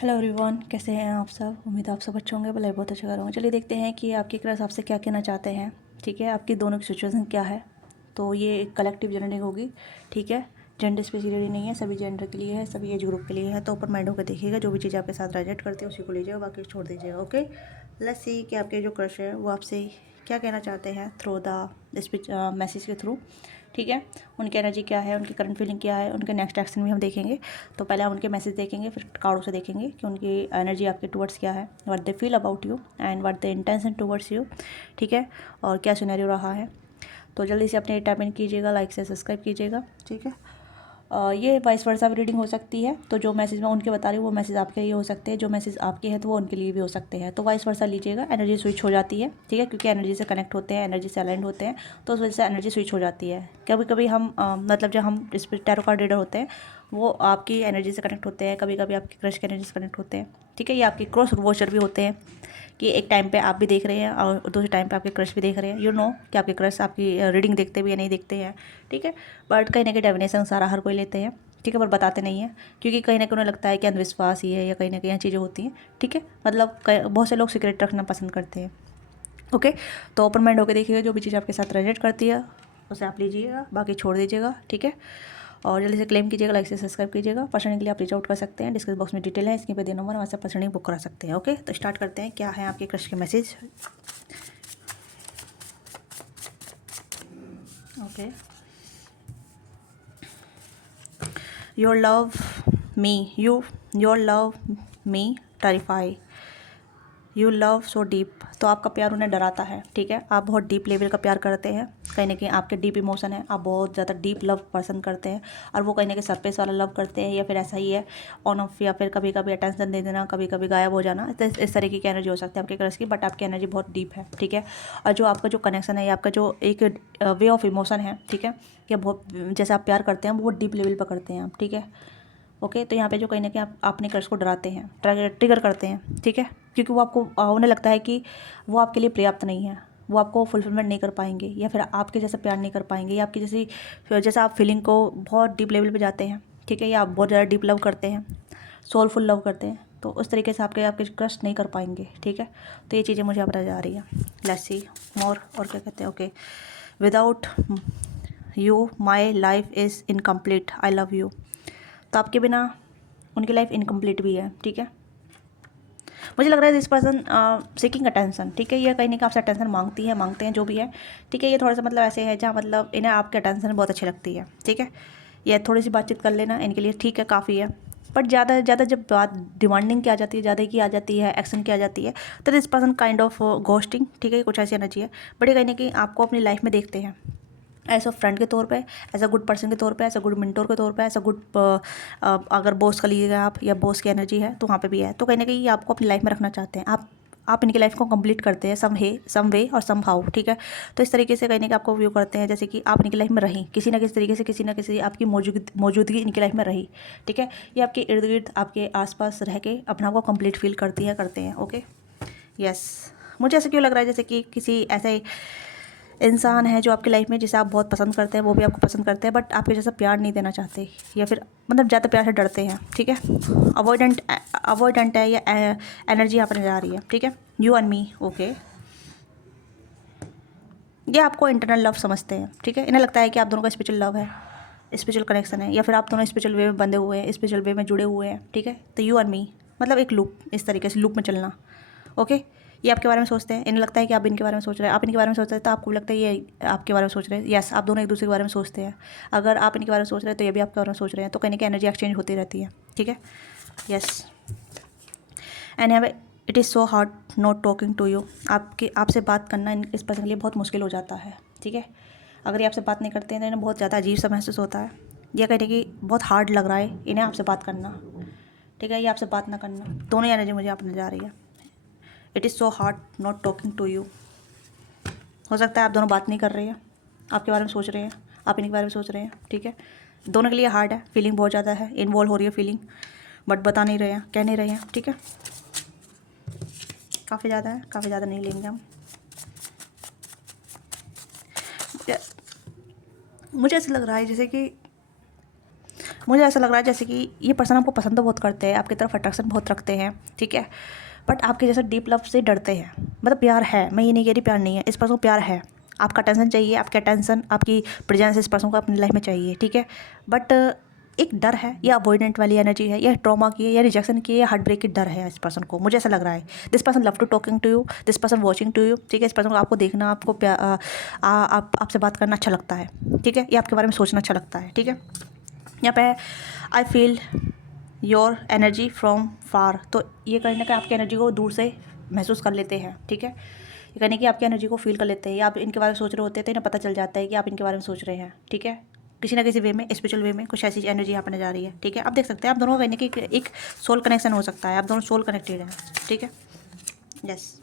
Hello everyone, कैसे हैं आप सब। उम्मीद है आप सब अच्छे होंगे, भले बहुत अच्छे करूँगा। चलिए देखते हैं कि आपकी क्रश आपसे क्या कहना चाहते हैं। ठीक है, आपकी दोनों की सिचुएशन क्या है। तो ये एक कलेक्टिव जनरेटिंग होगी। ठीक है, जेंडर स्पेसिफिकली नहीं है, सभी जेंडर के लिए है, सभी एज ग्रुप के लिए है। तो ओपन माइंड होकर देखिएगा, जो भी चीज़ आपके साथ रेजोनेट करती है उसी को लीजिएगा, बाकी छोड़ दीजिएगा। ओके, लेट्स सी कि आपके जो क्रश है वो आपसे क्या कहना चाहते हैं थ्रू द स्पीच मैसेज के थ्रू। ठीक है, उनकी एनर्जी क्या है, उनकी करंट फीलिंग क्या है, उनके नेक्स्ट एक्शन भी हम देखेंगे। तो पहले हम उनके मैसेज देखेंगे, फिर कार्डों से देखेंगे कि उनकी एनर्जी आपके टुवर्ड्स क्या है, what they feel about you and what the intention towards you. ठीक है, और क्या सिनेरियो रहा है। तो जल्दी से अपने टैप इन कीजिएगा, लाइक से सब्सक्राइब कीजिएगा। ठीक है, ये वाइस वर्सा भी रीडिंग हो सकती है। तो जो मैसेज मैं उनके बता रही हूँ वो मैसेज आपके लिए हो सकते हैं, जो मैसेज आपके हैं तो वो उनके लिए भी हो सकते हैं। तो वाइस वर्सा लीजिएगा, एनर्जी स्विच हो जाती है। ठीक है, क्योंकि एनर्जी से कनेक्ट होते हैं, एनर्जी से अलाइंड होते हैं, तो उस वजह से एनर्जी स्विच हो जाती है। कभी कभी हम मतलब जब हम इस पर टैरो कार्ड रीडर होते हैं वो आपकी एनर्जी से कनेक्ट होते हैं, कभी कभी आपकी क्रश की एनर्जी से कनेक्ट होते हैं। ठीक है, ये आपकी क्रॉस वॉचर भी होते हैं कि एक टाइम पे आप भी देख रहे हैं और दूसरे टाइम पे आपके क्रश भी देख रहे हैं। यू नो कि आपके क्रश आपकी रीडिंग देखते भी या नहीं देखते हैं। ठीक है, बट कहीं ना कहीं डेफिनेशन सारा हर कोई लेते हैं। ठीक है, पर बताते नहीं हैं, क्योंकि कहीं ना कहीं उन्हें लगता है कि अंधविश्वास ही है या कहीं ना कहीं चीज़ें होती हैं। ठीक है, मतलब बहुत से लोग सीक्रेट रखना पसंद करते हैं। ओके, तो ओपन माइंड होकर देखिएगा, जो भी चीज़ आपके साथ रेजोनेट करती है उसे आप लीजिएगा, बाकी छोड़ दीजिएगा। ठीक है, और जल्दी से क्लेम कीजिएगा, लाइक से सब्सक्राइब कीजिएगा। पर्सनल के लिए आप रीच आउट कर सकते हैं, डिस्क्रिप्शन बॉक्स में डिटेल है, इसके पे दे नंबर, वहाँ से पर्सनली बुक करा सकते हैं। ओके, तो स्टार्ट करते हैं, क्या है आपके क्रश के message. Okay, your love me your love me terrify you love so deep. तो आपका प्यार उन्हें डराता है। ठीक है, आप बहुत डीप लेवल का प्यार करते हैं, कहीं ना कहीं आपके डीप इमोशन है, आप बहुत ज़्यादा डीप लव पर्सन करते हैं। और वो कहीं ना कहीं सरफेस वाला लव करते हैं, या फिर ऐसा ही है ऑन ऑफ, या फिर कभी कभी अटेंशन दे देना, कभी कभी गायब हो जाना। तो इस तरीके की एनर्जी हो सकती है आपके क्रश की, बट आपकी एनर्जी बहुत डीप है। ठीक है, और जो आपका जो कनेक्शन है, या आपका जो एक वे ऑफ इमोशन है, ठीक है, या बहुत जैसे आप प्यार करते हैं वो बहुत डीप लेवल पर करते हैं आप। ठीक है, ओके, तो यहाँ पे जो कहीं ना कहीं आप अपने क्रश को डराते हैं, ट्रिगर करते हैं। ठीक है, क्योंकि वो आपको उन्हें लगता है कि वो आपके लिए पर्याप्त नहीं है, वो आपको फुलफिलमेंट नहीं कर पाएंगे, या फिर आपके जैसा प्यार नहीं कर पाएंगे, या आपकी जैसा आप फीलिंग को बहुत डीप लेवल पे जाते हैं। ठीक है, या आप बहुत ज़्यादा डीप लव करते हैं, सोलफुल लव करते हैं, तो उस तरीके से आपके आपके क्रश नहीं कर पाएंगे। ठीक है, तो ये चीज़ें मुझे आप नजर आ रही है। लेट्स सी मोर, और क्या कहते हैं। Okay, without you my life is incomplete, I love you. तो आपके बिना उनकी लाइफ इनकम्प्लीट भी है। ठीक है, मुझे लग रहा है दिस पर्सन सीकिंग अटेंशन। ठीक है, ये कहीं ना कहीं आपसे अटेंशन मांगते हैं जो भी है। ठीक है, ये थोड़ा सा मतलब ऐसे है जहाँ मतलब इन्हें आपके अटेंशन बहुत अच्छी लगती है। ठीक है, ये थोड़ी सी बातचीत कर लेना इनके लिए ठीक है, काफ़ी है। बट ज़्यादा ज़्यादा जब बात डिमांडिंग की आ जाती है, ज़्यादा की आ जाती है, एक्शन की आ जाती है, तो this person kind of ghosting. ठीक है, कुछ ऐसी एनर्जी है, बट ये कहीं ना कहीं आपको अपनी लाइफ में देखते हैं एज अ फ्रेंड के तौर पे, एज अ गुड पर्सन के तौर पे, एज अ गुड मेंटोर के तौर पे, एज अ गुड अगर बॉस का लीजिएगा आप, या बॉस की एनर्जी है तो वहाँ पे भी है। तो कहीं ना कहीं ये आपको अपनी लाइफ में रखना चाहते हैं। आप इनकी लाइफ को कंप्लीट करते हैं सम वे और सम हाउ। ठीक है, तो इस तरीके से कहीं ना कहीं आपको व्यू करते हैं जैसे कि आप इनकी लाइफ में रहीं किसी ना किसी तरीके से, किसी ना किसी आपकी मौजूदगी इनकी लाइफ में रही। ठीक है, ये आपके इर्द गिर्द आपके आसपास रह के अपना आप को कंप्लीट फील करते हैं। ओके, यस, मुझे ऐसा क्यों लग रहा है जैसे कि किसी ऐसे इंसान है जो आपकी लाइफ में जिसे आप बहुत पसंद करते हैं, वो भी आपको पसंद करते हैं, बट आपके जैसा प्यार नहीं देना चाहते, या फिर मतलब ज़्यादा प्यार से डरते हैं। ठीक है, अवॉइडेंट है, या एनर्जी यहाँ पर नजर आ रही है। ठीक है, यू एंड मी। ओके, ये आपको इंटरनल लव समझते हैं। ठीक है, इन्हें लगता है कि आप दोनों का स्पिरिचुअल लव है, स्पिरिचुअल कनेक्शन है, या फिर आप दोनों स्पिरिचुअल वे में बंधे हुए हैं, स्पिरिचुअल वे में जुड़े हुए हैं। ठीक है, तो यू एंड मी मतलब एक लूप, इस तरीके से लूप में चलना। ओके, ये आपके बारे में सोचते हैं, इन्हें लगता है कि आप इनके बारे में सोच रहे हैं, आप इनके बारे में सोच रहे हैं तो आपको भी लगता है ये आपके बारे में सोच रहे हैं। यस, आप दोनों एक दूसरे के बारे में सोचते हैं। अगर आप इनके बारे में सोच रहे हैं तो ये भी आपके बारे में सोच रहे हैं, तो कहीं ना कहीं एनर्जी एक्सचेंज होती रहती है। ठीक है, यस, एंड यहाँ पे it is so hard not talking to you. आपसे बात करना इस पर्सन के लिए बहुत मुश्किल हो जाता है। ठीक है, अगर ये आपसे बात नहीं करते हैं तो इन्हें बहुत ज़्यादा अजीब सा महसूस होता है, यह कहने की बहुत हार्ड लग रहा है इन्हें आपसे बात करना। ठीक है, ये आपसे बात ना करना, दोनों एनर्जी मुझे आप नजर आ रही है। It is so hard not talking to you. हो सकता है आप दोनों बात नहीं कर रहे हैं, आपके बारे में सोच रहे हैं, आप इनके बारे में सोच रहे हैं। ठीक है, दोनों के लिए हार्ड है, फीलिंग बहुत ज़्यादा है, इन्वॉल्व हो रही है फीलिंग, बट बता नहीं रहे हैं, कह नहीं रहे हैं। ठीक है, काफ़ी ज़्यादा है, काफ़ी ज़्यादा नहीं लेंगे हम। मुझे ऐसा लग रहा है जैसे कि मुझे ऐसा लग रहा है जैसे कि ये पर्सन आपको पसंद तो बहुत करते हैं, आपकी तरफ अट्रैक्शन बहुत रखते हैं, ठीक है, बट आपके जैसे डीप लव से डरते हैं। मतलब प्यार है, मैं ये नहीं कह रही प्यार नहीं है, इस पर्सन को प्यार है, आपका अटेंशन चाहिए, आपकी अटेंशन, आपकी प्रेजेंस इस पर्सन को अपनी लाइफ में चाहिए, ठीक है, बट एक डर है, या अवॉइडेंट वाली एनर्जी है, या ट्रॉमा की है, या रिजेक्शन की है, या हार्ट ब्रेक की डर है इस पर्सन को, मुझे ऐसा लग रहा है। This person love to talking to you, this person watching to you, ठीक है, इस पर्सन को आपको देखना, आपको आपसे बात करना अच्छा लगता है, ठीक है, ये आपके बारे में सोचना अच्छा लगता है, ठीक है। यहाँ पे I feel your energy from far, तो ये कहीं ना कहीं आपकी एनर्जी को दूर से महसूस कर लेते हैं, ठीक है, ये कहने कि आपकी एनर्जी को फील कर लेते हैं, या आप इनके बारे में सोच रहे होते हैं तो इन्हें पता चल जाता है कि आप इनके बारे में सोच रहे हैं, ठीक है, किसी ना किसी वे में, स्पिरिचुअल वे में कुछ ऐसी एनर्जी यहाँ पर नजर आ रही है, ठीक है। आप देख सकते हैं आप दोनों का कहने की एक सोल कनेक्शन हो सकता है, आप दोनों सोल कनेक्टेड हैं, ठीक है। Yes,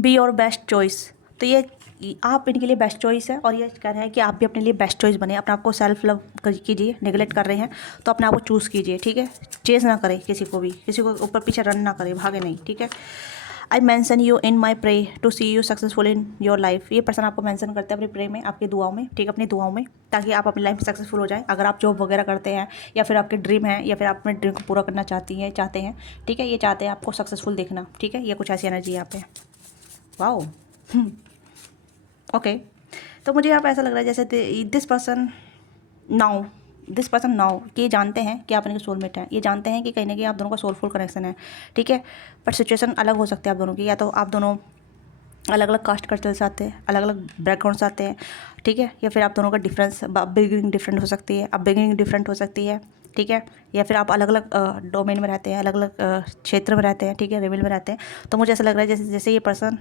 be your best choice, तो ये आप इनके लिए बेस्ट चॉइस है, और ये कह रहे हैं कि आप भी अपने लिए बेस्ट चॉइस बने, अपने आप को सेल्फ लव कीजिए, नेगलेक्ट कर रहे हैं तो अपने आप को चूज़ कीजिए, ठीक है, चेज ना करें किसी को भी, किसी को ऊपर पीछे रन ना करें, भागे नहीं, ठीक है। I mention you in my pray to see you successful in your life, ये पर्सन आपको मैंसन करते हैं अपने प्रे में, आपकी दुआओं में, ठीक है, अपनी दुआओं में, ताकि आप अपनी लाइफ में सक्सेसफुल हो जाएं। अगर आप जॉब वगैरह करते हैं, या फिर आपके ड्रीम है, या फिर आप अपने ड्रीम को पूरा करना चाहते हैं, ठीक है, ये चाहते हैं आपको सक्सेसफुल देखना, ठीक है, ये कुछ ऐसी एनर्जी यहाँ पे। वाओ, ओके, तो मुझे यहाँ पे ऐसा लग रहा है जैसे दिस पर्सन नाउ कि ये जानते हैं कि आप इनके सोलमेट हैं, ये जानते हैं कि कहीं ना कहीं आप दोनों का सोलफुल कनेक्शन है, ठीक है, बट सिचुएशन अलग हो सकती है आप दोनों की, या तो आप दोनों अलग अलग कास्ट कल्चर से आते हैं, अलग अलग बैकग्राउंड से आते हैं, ठीक है, या फिर आप दोनों का डिफरेंस बिगिनिंग डिफरेंट हो सकती है, अब बिगिनिंग डिफरेंट हो सकती है, ठीक है, या फिर आप अलग अलग डोमेन में रहते हैं, अलग अलग क्षेत्र में रहते हैं, ठीक है, लेवल में रहते हैं। तो मुझे ऐसा लग रहा है जैसे जैसे ये पर्सन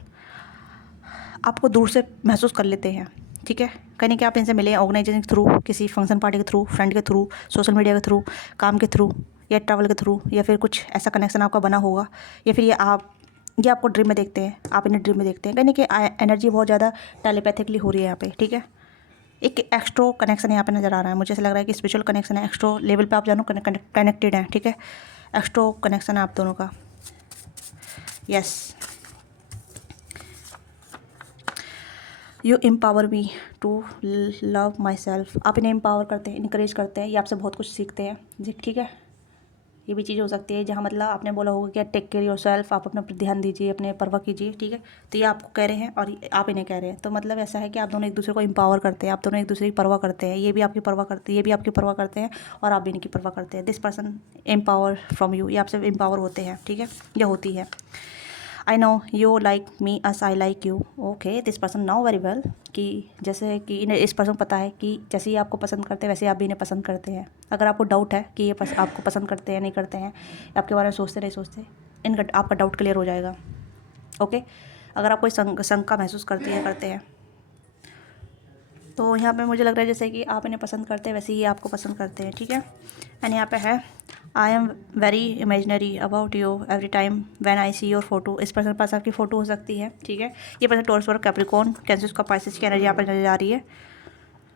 आपको दूर से महसूस कर लेते हैं, ठीक है, कहीं नहीं कि आप इनसे मिले ऑर्गेनाइजेशन के थ्रू, किसी फंक्शन पार्टी के थ्रू, फ्रेंड के थ्रू, सोशल मीडिया के थ्रू, काम के थ्रू, या ट्रैवल के थ्रू, या फिर कुछ ऐसा कनेक्शन आपका बना होगा, या फिर ये आपको ड्रीम में देखते हैं, आप इन्हें ड्रीम में देखते हैं, कहीं नहीं कि एनर्जी बहुत ज़्यादा टेलीपैथिकली हो रही है यहाँ पे, ठीक है, एक एक्स्ट्रो कनेक्शन यहाँ पे नज़र आ रहा है, मुझे ऐसा लग रहा है कि स्पिरिचुअल कनेक्शन है, एक्स्ट्रो लेवल पे आप जानो कनेक्टेड हैं, ठीक है, एक्स्ट्रो कनेक्शन है आप दोनों का। Yes, you empower me to love myself, आप इन्हें एम्पावर करते हैं, इनक्रेज करते हैं, ये आपसे बहुत कुछ सीखते हैं जी, ठीक है, ये भी चीज़ हो सकती है जहाँ मतलब आपने बोला होगा कि टेक केयर योर सेल्फ, आप अपने ध्यान दीजिए, अपने परवाह कीजिए, ठीक है, तो ये आपको कह रहे हैं और आप इन्हें कह रहे हैं, तो मतलब ऐसा है कि आप दोनों एक दूसरे को एम्पावर करते हैं, आप दोनों एक दूसरे की परवाह करते हैं, ये भी आपकी परवाह करते हैं, ये भी आपकी परवाह करते हैं, और आप भी इनकी परवाह करते हैं। This person empower from you, ये आपसे एम्पावर होते हैं, ठीक है, ये होती है। I know you like me us I like you, okay, this person now very well, कि जैसे कि इन्हें इस पर्सन को पता है कि जैसे ही आपको पसंद करते हैं वैसे आप भी इन्हें पसंद करते हैं। अगर आपको डाउट है कि ये आपको पसंद करते हैं नहीं करते हैं, आपके बारे में सोचते नहीं सोचते, इनका आपका डाउट क्लियर हो जाएगा, ओके। अगर आप कोई शंका महसूस करते हैं, तो यहाँ पे मुझे लग रहा है जैसे कि आप इन्हें पसंद करते हैं वैसे ही आपको पसंद करते हैं, ठीक है। एंड यहाँ पे है I am very imaginary about you every time when I see your photo, इस पर्सन के पास आपकी फ़ोटो हो सकती है, ठीक है, ये पर्सन टॉरस और कैप्रिकॉर्न कैंसर का पाइसेस की एनर्जी यहाँ पर नजर आ रही है।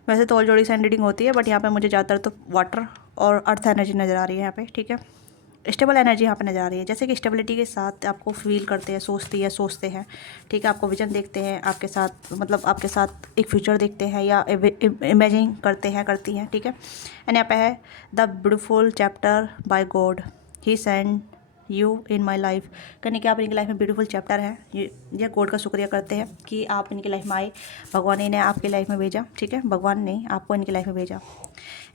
वैसे तो ऑल जोड़ी से रीडिंग होती है, बट यहाँ पे मुझे ज़्यादातर तो वाटर और अर्थ एनर्जी नज़र आ रही है यहाँ पे, ठीक है, स्टेबल एनर्जी यहाँ पे नज़र आ रही है, जैसे कि स्टेबिलिटी के साथ आपको फील करते हैं, सोचते हैं, ठीक है, आपको विजन देखते हैं, आपके साथ मतलब आपके साथ एक फ्यूचर देखते हैं, या इमेजिन करती हैं, ठीक है। एंड यहाँ पे है the beautiful chapter by God he send you in my life, कहने कि आप इनकी लाइफ में ब्यूटीफुल चैप्टर हैं, ये गॉड का शुक्रिया करते हैं कि आप इनकी लाइफ में आए, भगवान ने इन्हें आपकी लाइफ में भेजा, ठीक है, भगवान ने आपको इनकी लाइफ में भेजा।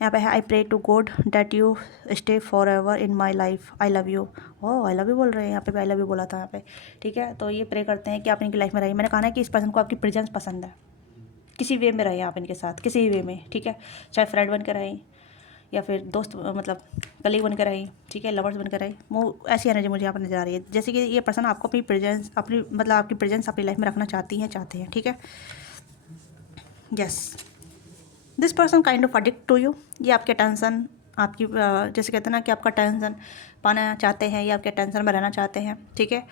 यहाँ पे है I pray to God that you stay forever in my life, I love you, oh I love you बोल रहे हैं यहाँ पे, आई लव यू बोला था यहाँ पे, ठीक है, तो ये प्रे करते हैं कि आप इनकी लाइफ में रहिए। मैंने कहा ना कि इस पर्सन को आपकी प्रेजेंस पसंद है, किसी वे में रहे आप इनके साथ, किसी वे में, ठीक है, चाहे फ्रेंड बन कर रहें, या फिर दोस्त मतलब कलीग बनकर रही, ठीक है, लवर्स बनकर रही, वो ऐसी एनर्जी मुझे यहाँ पर नजर आ रही है, जैसे कि ये पर्सन आपको अपनी प्रेजेंस आपकी प्रेजेंस अपनी लाइफ में रखना चाहते हैं, ठीक है। Yes, this person kind of addict to you, ये आपके टेंशन आपकी जैसे कहते हैं ना कि आपका टेंशन पाना चाहते हैं, या आपके टेंशन में रहना चाहते हैं, ठीक है,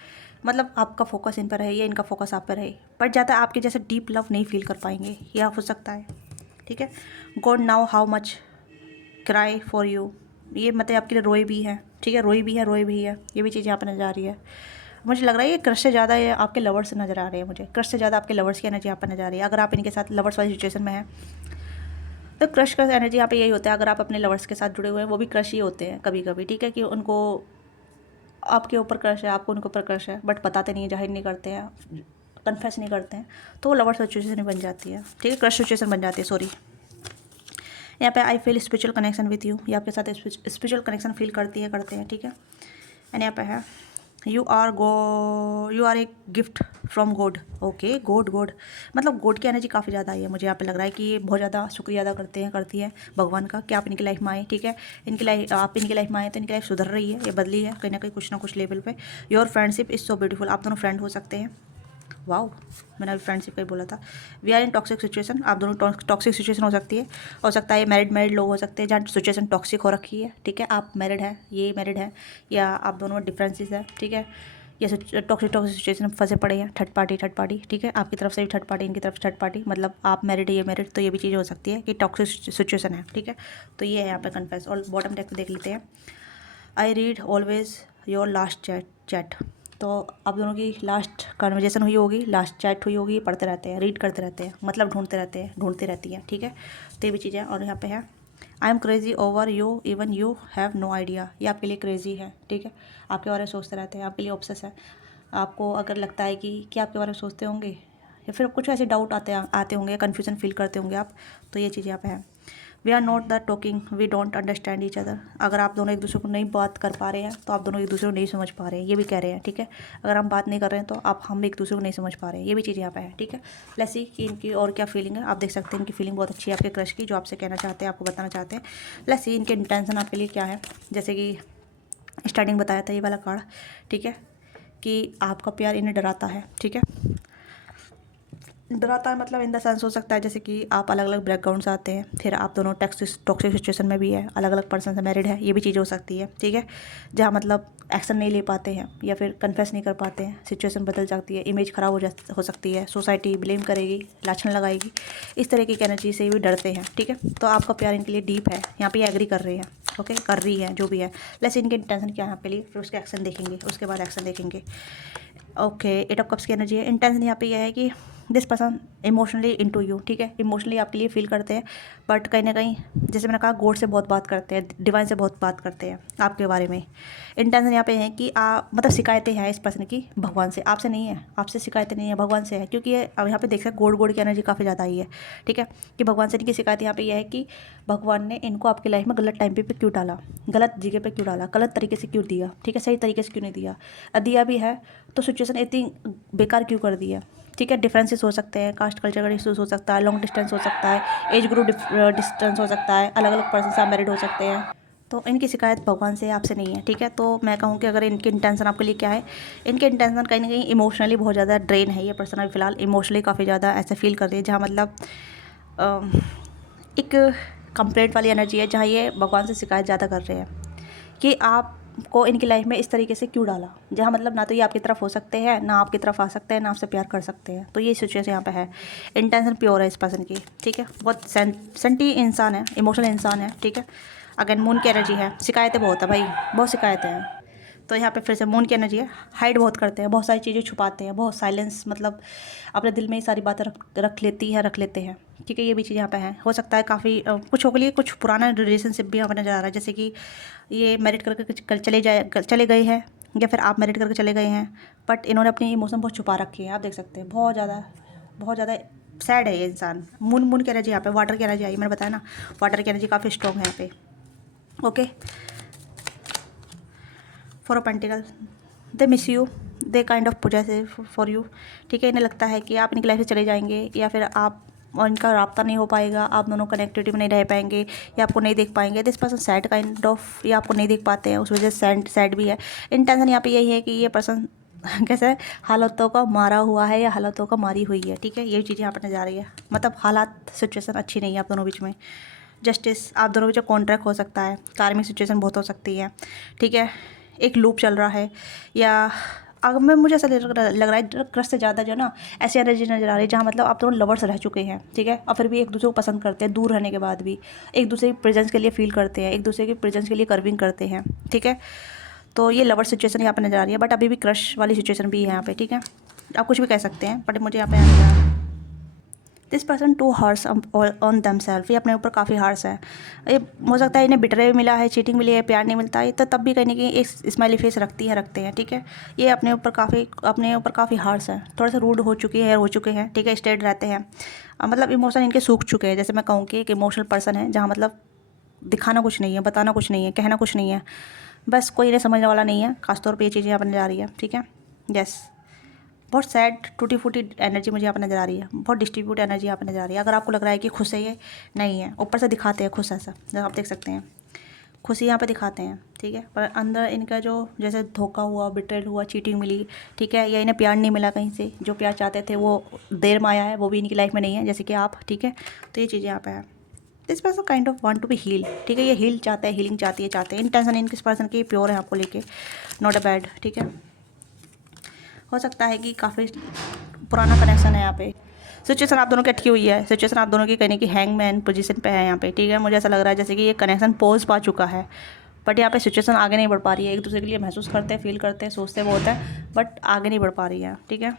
मतलब आपका फोकस इन पर रहे, या इनका फोकस आप पर रहे, बट ज़्यादा आपके जैसे डीप लव नहीं फील कर पाएंगे, यह हो सकता है, ठीक है। God now how much cry for you, ये मतलब आपके लिए रोए भी है, ठीक है, रोई भी है, ये भी चीज़ यहाँ पर नजर आ रही है। मुझे लग रहा है ये क्रश से ज़्यादा ये आपके लवर्स से नज़र आ रहे हैं, मुझे क्रश से ज़्यादा आपके लवर्स की एनर्जी यहाँ पर नजर आ रही है। अगर आप इनके साथ लवर्स वाली सिचुएशन में हैं तो क्रश का एनर्जी यहाँ पे यही होता है, अगर आप अपने लवर्स के साथ जुड़े हुए हैं वो भी क्रश ही होते हैं कभी कभी, ठीक है, कि उनको आपके ऊपर क्रश है, आपको उनके ऊपर क्रश है, बट बताते नहीं, जाहिर नहीं करते हैं, कन्फेस नहीं करते हैं, तो वो लवर सिचुएशन बन जाती है, ठीक है, क्रश सिचुएशन बन जाती है, सॉरी। यहाँ पे I feel spiritual connection with you, ये आपके साथ स्पिरिचुअल कनेक्शन फील करती है, करते हैं, ठीक है। एंड यहाँ पे है you are a gift from God. Okay, God मतलब गॉड की एनर्जी काफ़ी ज़्यादा आई है, मुझे यहाँ पे लग रहा है कि ये बहुत ज़्यादा शुक्रिया अदा करती है भगवान का कि आप इनकी लाइफ में आए, ठीक है। आप इनकी लाइफ में आए तो इनकी लाइफ सुधर रही है, ये बदली है कहीं ना कुछ लेवल पे। Your friendship is so beautiful, आप दोनों फ्रेंड हो सकते हैं। वाओ, मैंने अभी फ्रेंडशिप का ही बोला था। We are in toxic situation, आप दोनों टॉक्सिक सिचुएशन हो सकता है मैरिड लोग हो सकते हैं जहाँ सिचुएशन टॉक्सिक हो रखी है, ठीक है। आप मैरिड है, ये मैरिड है, या आप दोनों में डिफरेंसेस है, ठीक है। ये टॉक्सिक सिचुएशन में फंसे पड़े हैं, थर्ड पार्टी, ठीक है, आपकी तरफ से भी थर्ड पार्टी, इनकी तरफ से थर्ड पार्टी, मतलब आप मैरिड है, ये मैरिड, तो ये भी चीज़ हो सकती है कि टॉक्सिक सिचुएशन है, ठीक है। तो ये है यहाँ पे कन्फेस। और बॉटम टेक्स्ट देख लेते हैं। I read always your last chat, तो आप दोनों की लास्ट कन्वर्जेशन हुई होगी, लास्ट चैट हुई होगी, पढ़ते रहते हैं, रीड करते रहते हैं, मतलब ढूंढती रहती हैं, ठीक है। तो ये भी चीज़ें। और यहाँ पे है I am crazy over you even you have no idea, ये आपके लिए क्रेजी है, ठीक है, आपके बारे में सोचते रहते हैं, आपके लिए ऑब्सेस है। आपको अगर लगता है कि क्या आपके बारे में सोचते होंगे, या फिर कुछ ऐसे डाउट आते होंगे, कन्फ्यूजन फील करते होंगे आप, तो ये चीज़ यहाँ पे है। We are not the talking, we don't understand each other, अगर आप दोनों एक दूसरे को नहीं बात कर पा रहे हैं तो आप दोनों एक दूसरे को नहीं समझ पा रहे हैं, ये भी कह रहे हैं, ठीक है। अगर हम बात नहीं कर रहे हैं तो हम एक दूसरे को नहीं समझ पा रहे हैं, ये भी चीज़ यहाँ पे है, ठीक है। लेट्स सी कि इनकी और क्या फीलिंग है, आप देख सकते हैं इनकी फीलिंग बहुत अच्छी है आपके क्रश की, जो आपसे कहना चाहते हैं, आपको बताना चाहते हैं। लेट्स सी इनके इंटेंशन आपके लिए क्या है। जैसे कि स्टार्टिंग बताया था ये वाला कार्ड, ठीक है, कि आपका प्यार इन्हें डराता है, ठीक है। डराता है मतलब इन द सेंस हो सकता है जैसे कि आप अलग अलग बैकग्राउंड से आते हैं, फिर आप दोनों टॉक्सिक सिचुएशन में भी है, अलग अलग पर्सन से मैरिड है, ये भी चीज़ हो सकती है, ठीक है। जहाँ मतलब एक्शन नहीं ले पाते हैं या फिर कन्फेस नहीं कर पाते हैं, सिचुएशन बदल जाती है, इमेज ख़राब हो सकती है, सोसाइटी ब्लेम करेगी, लाछन लगाएगी, इस तरह की एनर्जी से भी डरते हैं, ठीक है। तो आपका प्यार इनके लिए डीप है, यहाँ पे एग्री कर रहे हैं, ओके, कर रही है जो भी है। लेट्स इनके इंटेंशन क्या है यहाँ पे लिए, फिर उसके एक्शन देखेंगे, उसके बाद एक्शन देखेंगे। ओके, एट ऑफ कप्स की एनर्जी है। इंटेंशन यहाँ पे यह है कि this person emotionally into you, ठीक है, इमोशनली आपके लिए फील करते हैं, बट कहीं ना कहीं जैसे मैंने कहा गॉड से बहुत बात करते हैं, डिवाइन से बहुत बात करते हैं आपके बारे में। इंटेंशन यहाँ पे है कि आप मतलब शिकायतें हैं इस पर्सन की भगवान से, आपसे नहीं है, आपसे शिकायतें नहीं है, भगवान से है, क्योंकि ये अब यहाँ पे देख सकते गॉड की एनर्जी काफ़ी ज़्यादा आई है, ठीक है, कि भगवान से इनकी शिकायत यहाँ पे यह है कि भगवान ने इनको आपकी लाइफ में गलत टाइम पे क्यों डाला, गलत जगह पे क्यों डाला, गलत तरीके से क्यों दिया, ठीक है, सही तरीके से क्यों नहीं दिया, दिया भी है तो सिचुएशन इतनी बेकार क्यों कर दिया, ठीक है। डिफरेंसेस हो सकते हैं, कास्ट कल्चर का इशूज़ हो सकता है, लॉन्ग डिस्टेंस हो सकता है, एज ग्रुप डिस्टेंस हो सकता है, अलग अलग पर्सन से मैरिड हो सकते हैं, तो इनकी शिकायत भगवान से आपसे नहीं है, ठीक है। तो मैं कहूँ कि अगर इनकी इंटेंशन आपके लिए क्या है, इनके इंटेंशन कहीं ना कहीं इमोशनली बहुत ज़्यादा ड्रेन है, ये पर्सन अभी फिलहाल इमोशनली काफ़ी ज़्यादा ऐसे फील कर रही है, जहाँ मतलब एक कंप्लेंट वाली एनर्जी है, जहाँ ये भगवान से शिकायत ज़्यादा कर रहे हैं कि आपको इनकी लाइफ में इस तरीके से क्यों डाला, जहाँ मतलब ना तो ये आपकी तरफ हो सकते हैं, ना आपकी तरफ आ सकते हैं, ना आपसे प्यार कर सकते हैं, तो ये सिचुएशन यहाँ पे है। इंटेंशन प्योर है इस पर्सन की, ठीक है, बहुत सेंटी इंसान है, इमोशनल इंसान है, ठीक है। अगेन मून की एनर्जी है, शिकायतें बहुत है भाई, बहुत शिकायतें हैं, तो यहाँ पे फिर से मून की एनर्जी है, हाइड बहुत करते हैं, बहुत सारी चीज़ें छुपाते हैं, बहुत साइलेंस, मतलब अपने दिल में ही सारी बातें रख लेते हैं, ठीक है। ये भी चीज़ यहाँ पे है। हो सकता है काफ़ी कुछ के लिए कुछ पुराना रिलेशनशिप भी यहाँ पर नज़र आ रहा है, जैसे कि ये मैरिड करके चले गए हैं, या फिर आप मैरिड करके चले गए हैं, बट इन्होंने अपनी इमोशन बहुत छुपा रखी है, आप देख सकते हैं, बहुत ज़्यादा सैड है ये इंसान। मून की एनर्जी यहाँ पे, वाटर की एनर्जी आई, मैंने बताया ना, वाटर की एनर्जी काफ़ी स्ट्रॉन्ग है यहाँ पे, okay. For a pentacle, they miss you, they kind of possessive for you, ठीक है। इन्हें लगता है कि आप इनकी लाइफ से चले जाएंगे, या फिर आप और इनका राब्ता नहीं हो पाएगा, आप दोनों कनेक्टिविटी में नहीं रह पाएंगे, या आपको नहीं देख पाएंगे। This person sad kind of, या आपको नहीं देख पाते हैं, उस वजह से सैड भी है। इंटेंशन यहाँ पे यही है कि ये पर्सन कैसे हालातों का मारा हुआ है, या हालातों का मारी हुई है, ठीक है। ये चीज़ यहाँ पर नजर आ रही है, मतलब हालात सिचुएशन अच्छी नहीं है आप दोनों बीच में। जस्टिस, आप दोनों बीच कॉन्ट्रैक्ट हो सकता है, कार्मिक सिचुएशन बहुत हो सकती है, ठीक है। एक लूप चल रहा है, या अगर मैं मुझे ऐसा लग रहा है क्रश से ज़्यादा जो ना ऐसी एनर्जी नजर आ रही है, जहाँ मतलब आप दोनों लवर्स रह चुके हैं, ठीक है, और फिर भी एक दूसरे को पसंद करते हैं, दूर रहने के बाद भी एक दूसरे की प्रेजेंस के लिए फील करते हैं, एक दूसरे की प्रेजेंस के लिए कर्विंग करते हैं, ठीक है। तो ये लवर सिचुएशन यहाँ पे नजर आ रही है, बट अभी भी क्रश वाली सिचुएशन भी है यहाँ पे, ठीक है। आप कुछ भी कह सकते हैं, बट मुझे यहाँ पे नजर आ रहा है this person too harsh on them self, ये अपने ऊपर काफ़ी हार्स है। ये हो सकता है इन्हें बिटरे मिला है, चीटिंग मिली है, प्यार नहीं मिलता है, तो तब भी कहीं एक स्माइली फेस रखते हैं, ठीक है। ये अपने ऊपर काफ़ी हार्स है, थोड़े से रूड हो चुके हैं, ठीक है, स्टेड रहते हैं। मतलब इमोशन इनके सूख चुके हैं। जैसे मैं कहूँ कि एक इमोशनल पर्सन है जहाँ मतलब दिखाना कुछ नहीं है, बताना कुछ नहीं है, कहना कुछ नहीं है, बस कोई इन्हें समझने वाला नहीं है। खासतौर पे ये चीज़ें यहाँ पर नजर आ रही है, ठीक है। यस, बहुत सैड टूटी फूटी एनर्जी मुझे यहाँ पर नजर आ रही है, बहुत डिस्ट्रीब्यूट एनर्जी यहाँ पर नजर आ रही है। अगर आपको लग रहा है कि खुश है, ये नहीं है, ऊपर से दिखाते हैं खुश, ऐसा जब आप देख सकते हैं खुशी यहाँ पे दिखाते हैं, ठीक है, पर अंदर इनका जो जैसे धोखा हुआ, बिट्रेल हुआ, चीटिंग मिली, ठीक है, या इन्हें प्यार नहीं मिला कहीं से, जो प्यार चाहते थे वो देर में आया है, वो भी इनकी लाइफ में नहीं है, जैसे कि आप, ठीक है। तो ये चीज़ें यहाँ पे है। This person kind of want to be heal, ठीक है, ये हील चाहते हैं, हीलिंग चाहते हैं। इंटेंशन इनकिस पर्सन की प्योर है आपको लेके, नॉट अ बैड, ठीक है। हो सकता है कि काफ़ी पुराना कनेक्शन है यहाँ पे। सिचुएशन आप दोनों की अटकी हुई है, सिचुएशन आप दोनों की कहने की हैंगमैन पोजीशन पे है यहाँ पे, ठीक है। मुझे ऐसा लग रहा है जैसे कि ये कनेक्शन पॉज पा चुका है, बट यहाँ पे सिचुएशन आगे नहीं बढ़ पा रही है। एक दूसरे के लिए महसूस करते हैं, फील करते हैं, सोचते बहुत है, बट आगे नहीं बढ़ पा रही है, ठीक है।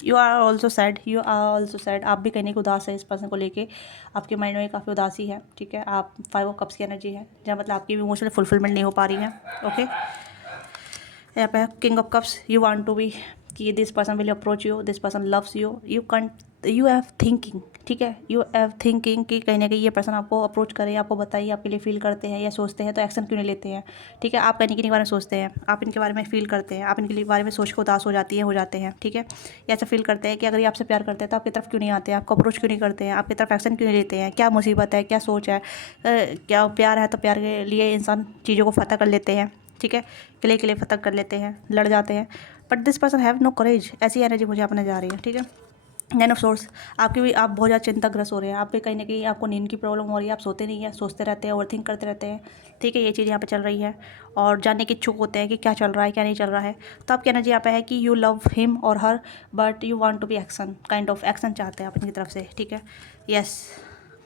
यू आर ऑल्सो सैड, आप भी कहने की उदास है इस पर्सन को लेके, आपके माइंड में काफ़ी उदासी है, ठीक है। आप 5 ऑफ कप्स की एनर्जी है, जहाँ मतलब आपकी भी इमोशनल फुलफिलमेंट नहीं हो पा रही है, ओके। यहाँ पे king of cups, you want to be कि this person will approach you, this person loves you, you have thinking, ठीक है, यू हैव थिंकिंग कि कहीं ना कहीं ये पर्सन आपको अप्रोच करे, आपको बताइए, आपके लिए फील करते हैं या सोचते हैं, तो एक्शन क्यों नहीं लेते हैं, ठीक है। आप कहीं के बारे में सोचते हैं, आप इनके बारे में फील करते हैं, आप इनके बारे में सोच के उदास हो जाते हैं, ठीक है। या ऐसा फील करते हैं कि अगर ये आपसे प्यार करते हैं तो आपकी तरफ क्यों नहीं आते हैं, आपको अप्रोच क्यों नहीं करते हैं, आपकी तरफ एक्शन क्यों नहीं लेते हैं, क्या मुसीबत है, क्या सोच है, क्या प्यार है, तो प्यार के लिए इंसान चीज़ों को फतह कर लेते हैं, ठीक है, किले किले फतह कर लेते हैं, लड़ जाते हैं, but this person have no courage. ऐसी एनर्जी मुझे अपने जा रही है, ठीक है। 9 ऑफ सोर्स, आपकी भी आप बहुत ज़्यादा चिंताग्रस्त हो रहे हैं, आप भी कहीं ना कहीं आपको नींद की प्रॉब्लम हो रही है, आप सोते नहीं हैं, सोचते रहते हैं, ओवरथिंक करते रहते हैं, ठीक है। ये चीज़ यहाँ पे चल रही है और जानने की इच्छुक होते हैं कि क्या चल रहा है, क्या नहीं चल रहा है। तो आपकी एनर्जी यहाँ पे है कि यू लव हिम और her, but you want to be action, kind of action चाहते हैं आप इनकी तरफ से, ठीक है। यस,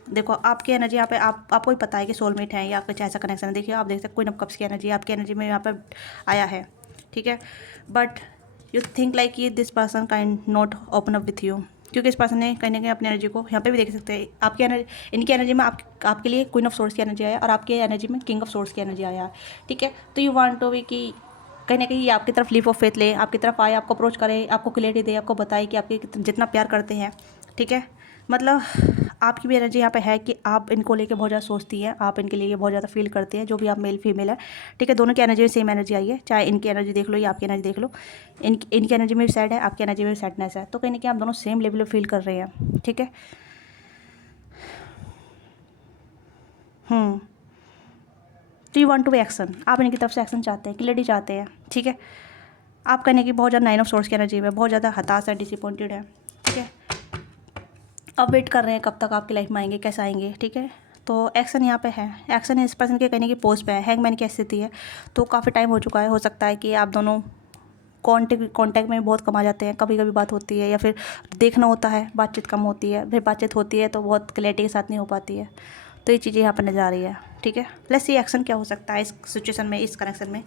देखो आपकी एनर्जी यहाँ पे आपको ही पता है कि सोलमेट है या कुछ ऐसा कनेक्शन है। देखिए आप देख सकते कोई नब कप्स की एनर्जी आपकी एनर्जी में यहाँ पे आया है, ठीक है, बट यू थिंक लाइक ये this person kind not open up with you, क्योंकि इस पर्सन ने कहीं ना कहीं अपनी एनर्जी को यहाँ पे भी देख सकते हैं। आपकी एनर्जी, इनकी एनर्जी में आपके लिए क्वीन ऑफ सोर्स की एनर्जी आया और आपकी एनर्जी में किंग ऑफ सोर्स की एनर्जी आया, ठीक है। तो यू वांट टू बी कि कहीं ना कहीं ये आपकी तरफ लीप ऑफ फेथ ले, आपकी तरफ आए, आपको अप्रोच करे, आपको क्लियरिटी दे, आपको बताए कि आपके जितना प्यार करते हैं, ठीक है। मतलब आपकी भी एनर्जी यहाँ पे है कि आप इनको लेके बहुत ज़्यादा सोचती हैं, आप इनके लिए बहुत ज़्यादा फील करते हैं, जो भी आप मेल फीमेल है, ठीक है। दोनों की एनर्जी में सेम एनर्जी आई है, चाहे इनकी एनर्जी देख लो या आपकी एनर्जी देख लो, इनकी एनर्जी में भी सैड है, आपकी एनर्जी में भी सैडनेस है, तो कहीं ना कहीं आप दोनों सेम लेवल पे फील कर रहे हैं, ठीक है। तो you want to be action, आप इनकी तरफ से एक्शन चाहते हैं, क्लियरिटी चाहते हैं, ठीक है। आप कहने की बहुत ज़्यादा 9 ऑफ सोर्स की एनर्जी में बहुत ज़्यादा हताश है, डिसअपॉइंटेड है, ठीक है। अब वेट कर रहे हैं कब तक आपकी लाइफ में आएंगे, कैसे आएंगे, ठीक है। तो एक्शन यहाँ पे है, एक्शन इस पर्सन के कहने की पोस्ट पे है, हैंगमैन की स्थिति है, तो काफ़ी टाइम हो चुका है। हो सकता है कि आप दोनों कांटेक्ट में बहुत कम आ जाते हैं, कभी कभी बात होती है या फिर देखना होता है, बातचीत कम होती है, फिर बातचीत होती है तो बहुत क्लैरिटी के साथ नहीं हो पाती है। तो ये चीज़ें यहाँ पर नजर आ रही है, ठीक है। प्लस ये एक्शन क्या हो सकता है इस सिचुएशन में, इस कनेक्शन में,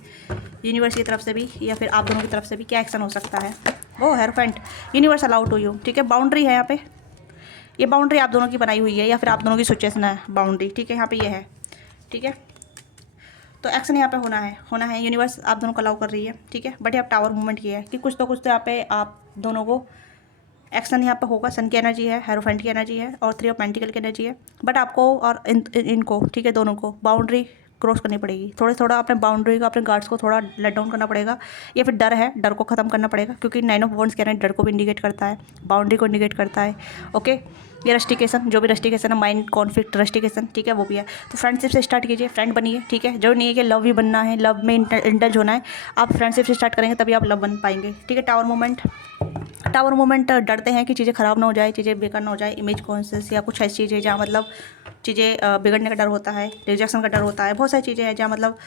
यूनिवर्स की तरफ से भी या फिर आप दोनों की तरफ से भी क्या एक्शन हो सकता है। वो hierophant, universe allow to you, ठीक है। बाउंड्री है यहाँ पे, ये बाउंड्री आप दोनों की बनाई हुई है या फिर आप दोनों की सिचुएशन है बाउंड्री, ठीक है, यहाँ पे ये है, ठीक है। तो एक्शन यहाँ पे होना है, यूनिवर्स आप दोनों को अलाउ कर रही है, ठीक है। बट यहाँ टावर मूवमेंट किया है कि कुछ तो यहाँ पे आप दोनों को एक्शन यहाँ पे होगा। सन की एनर्जी है, हेरोफेंट की एनर्जी है और 3 ऑफ पेंटिकल की एनर्जी है, बट आपको और इनको, ठीक है, दोनों को बाउंड्री क्रॉस करनी पड़ेगी। थोड़ा अपने बाउंड्री को, अपने गार्ड्स को थोड़ा लेट डाउन करना पड़ेगा, या फिर डर है, डर को ख़त्म करना पड़ेगा, क्योंकि 9 ऑफ वॉन्ड्स कहना डर को भी इंडिकेट करता है, बाउंड्री को इंडिकेट करता है, ओके। ये रस्टिकेशन, जो भी रस्टिकेशन है, माइंड कॉन्फ्लिक्ट रस्टिकेशन, ठीक है, वो भी है। तो फ्रेंडशिप से स्टार्ट कीजिए, फ्रेंड बनिए, ठीक है। जो नहीं है कि लव ही बनना है, लव में इंडल्ज होना है, आप फ्रेंडशिप से स्टार्ट करेंगे तभी आप लव बन पाएंगे, ठीक है। टावर मोमेंट डरते हैं कि चीज़ें ख़राब ना हो जाए, चीज़ें बेकार ना हो जाए, इमेज कॉन्शियस या कुछ ऐसी चीज़ें जहाँ मतलब चीज़ें बिगड़ने का डर होता है, रिजेक्शन का डर होता है, बहुत सारी चीज़ें हैं जहाँ मतलब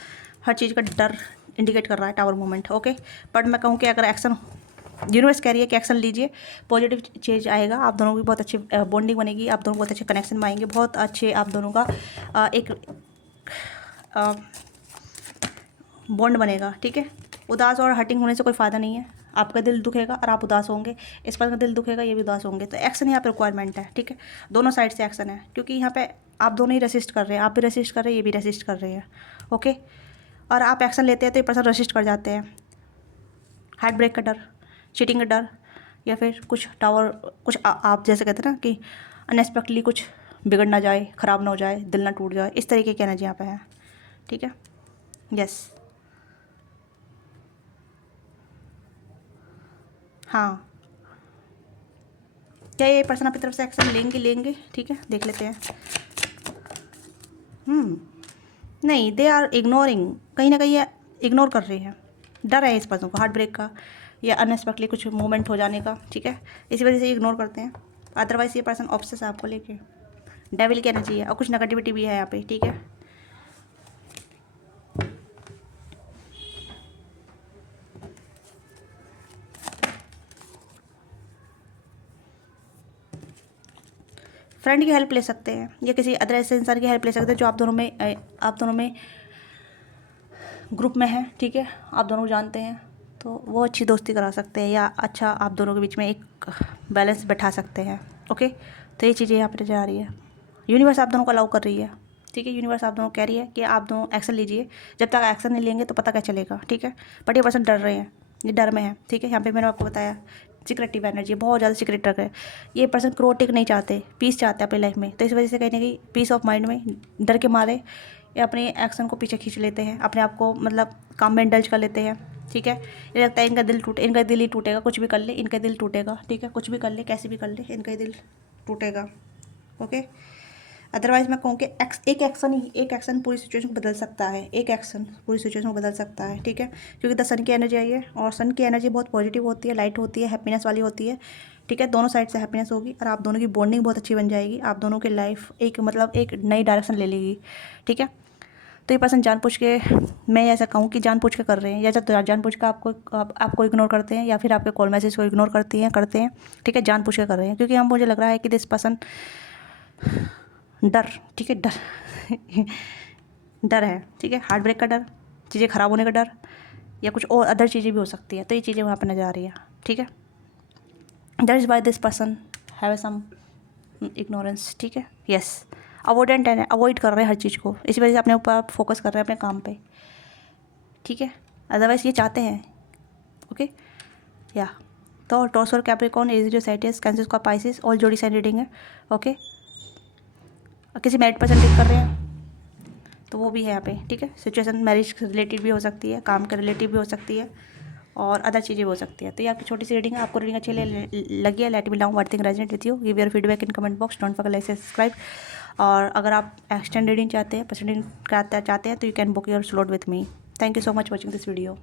हर चीज़ का डर इंडिकेट कर रहा है टावर मोमेंट, ओके। बट मैं कहूँ कि अगर एक्शन, यूनिवर्स कह रही है कि एक्शन लीजिए, पॉजिटिव चेंज आएगा, आप दोनों की बहुत अच्छी बॉन्डिंग बनेगी, आप दोनों बहुत अच्छे कनेक्शन में आएंगे, बहुत अच्छे आप दोनों का एक बॉन्ड बनेगा, ठीक है। उदास और हर्टिंग होने से कोई फ़ायदा नहीं है, आपका दिल दुखेगा और आप उदास होंगे, इस पर्सन का दिल दुखेगा, ये भी उदास होंगे। तो एक्शन यहाँ पे रिक्वायरमेंट है, ठीक है, दोनों साइड से एक्शन है, क्योंकि यहाँ पे आप दोनों ही रेसिस्ट कर रहे हैं, आप भी रेसिस्ट कर रहे हैं, ये भी रेसिस्ट कर रहे हैं, ओके। और आप एक्शन लेते हैं तो ये पर्सन रेसिस्ट कर जाते हैं। हार्ट ब्रेक का डर, चीटिंग का डर, या फिर कुछ टावर, कुछ आप जैसे कहते हैं ना कि अनएक्सपेक्टली कुछ बिगड़ ना जाए, ख़राब ना हो जाए, दिल ना टूट जाए, इस तरीके की एनर्जी यहाँ पे है, ठीक है। यस, हाँ, क्या ये पर्सन अपनी तरफ से एक्शन लेंगे, ठीक है, देख लेते हैं। नहीं, दे आर इग्नोरिंग, कहीं ना कहीं ये इग्नोर कर रहे हैं, डर है इस पर्सन को हार्ट ब्रेक का या अनएक्सपेक्टली कुछ मूवमेंट हो जाने का, ठीक है, इसी वजह से इग्नोर करते हैं। अदरवाइज ये पर्सन ऑब्सेस है आपको लेके, डेविल की एनर्जी है और कुछ नेगेटिविटी भी है यहाँ पे, ठीक है। फ्रेंड की हेल्प ले सकते हैं या किसी अदर ऐसे इंसान की हेल्प ले सकते हैं जो आप दोनों में ग्रुप में है, ठीक है, आप दोनों जानते हैं, तो वो अच्छी दोस्ती करा सकते हैं या अच्छा आप दोनों के बीच में एक बैलेंस बैठा सकते हैं, ओके। तो ये चीज़ें यहाँ पर जा रही है, यूनिवर्स आप दोनों को अलाउ कर रही है, ठीक है, यूनिवर्स आप दोनों कह रही है कि आप दोनों एक्शन लीजिए, जब तक एक्शन नहीं लेंगे तो पता क्या चलेगा, ठीक है। बट ये पर्सन डर रहे हैं, ये डर में है, ठीक है। यहाँ पे मैंने आपको बताया सिक्रेटिव एनर्जी, बहुत ज़्यादा सीक्रेट रख है ये पर्सन, क्रोटिक नहीं चाहते, पीस चाहते हैं अपनी लाइफ में, तो इस वजह से कहीं ना कहीं पीस ऑफ माइंड में डर के मारे ये अपने एक्शन को पीछे खींच लेते हैं, अपने आप को मतलब काम में इंडल्ज कर लेते हैं, ठीक है। ये लगता है इनका दिल ही टूटेगा, कुछ भी कर ले इनका दिल टूटेगा, ठीक है, कुछ भी कर ले, कैसे भी कर ले, इनका ही दिल टूटेगा, ओके। अदरवाइज मैं कहूँ कि एक एक्शन पूरी सिचुएशन को बदल सकता है, एक एक्शन पूरी सिचुएशन को बदल सकता है, ठीक है, क्योंकि द सन की एनर्जी आई है और सन की एनर्जी बहुत पॉजिटिव होती है, लाइट होती है, हैप्पीनेस वाली होती है, ठीक है। दोनों साइड से हैप्पीनेस होगी और आप दोनों की बॉन्डिंग बहुत अच्छी बन जाएगी, आप दोनों की लाइफ एक नई डायरेक्शन ले लेगी, ठीक है। तो ये पर्सन जानबूझ के, मैं ऐसा कहूँ कि जानबूझ के कर रहे हैं, या तो जानबूझ के आपको इग्नोर करते हैं या फिर आपके कॉल मैसेज को इग्नोर करते हैं, ठीक है, जानबूझ के कर रहे हैं, क्योंकि हम मुझे लग रहा है कि दिस पर्सन डर, ठीक है, डर है, ठीक है, हार्ट ब्रेक का डर, चीज़ें ख़राब होने का डर या कुछ और अदर चीज़ें भी हो सकती है, तो ये चीज़ें वहाँ पर नज़र आ रही है, ठीक है। That is why this person have some ignorance, ठीक है। यस, अवॉइडेंट है, अवॉइड कर रहे हैं हर चीज़ को, इसी वजह से अपने ऊपर फोकस कर रहे हैं अपने काम पे, ठीक है। अदरवाइज़ ये चाहते हैं, ओके, या तो टॉर्स और कैप्रिकॉर्न, एरियो साइटिस, कैंसर का पाइसिस, ऑल जोड़ी साइन रीडिंग है, ओके। किसी मैरिड पर्सन लीड कर रहे हैं तो वो भी है यहाँ पे, ठीक है। सिचुएशन मैरिज रिलेटेड भी हो सकती है, काम के रिलेटिव भी हो सकती है और अदर चीज़ें भी हो सकती है। तो ये आपकी छोटी सी रीडिंग है, आपको रीडिंग अच्छी लगी है, let me know what thing resonate with you, give your feedback in comment box, don't forget like subscribe. और अगर आप एक्सटेंड रीडिंग चाहते हैं, पर्सन रीडिंग चाहते हैं तो you can book your slot with me. Thank you so much watching this video.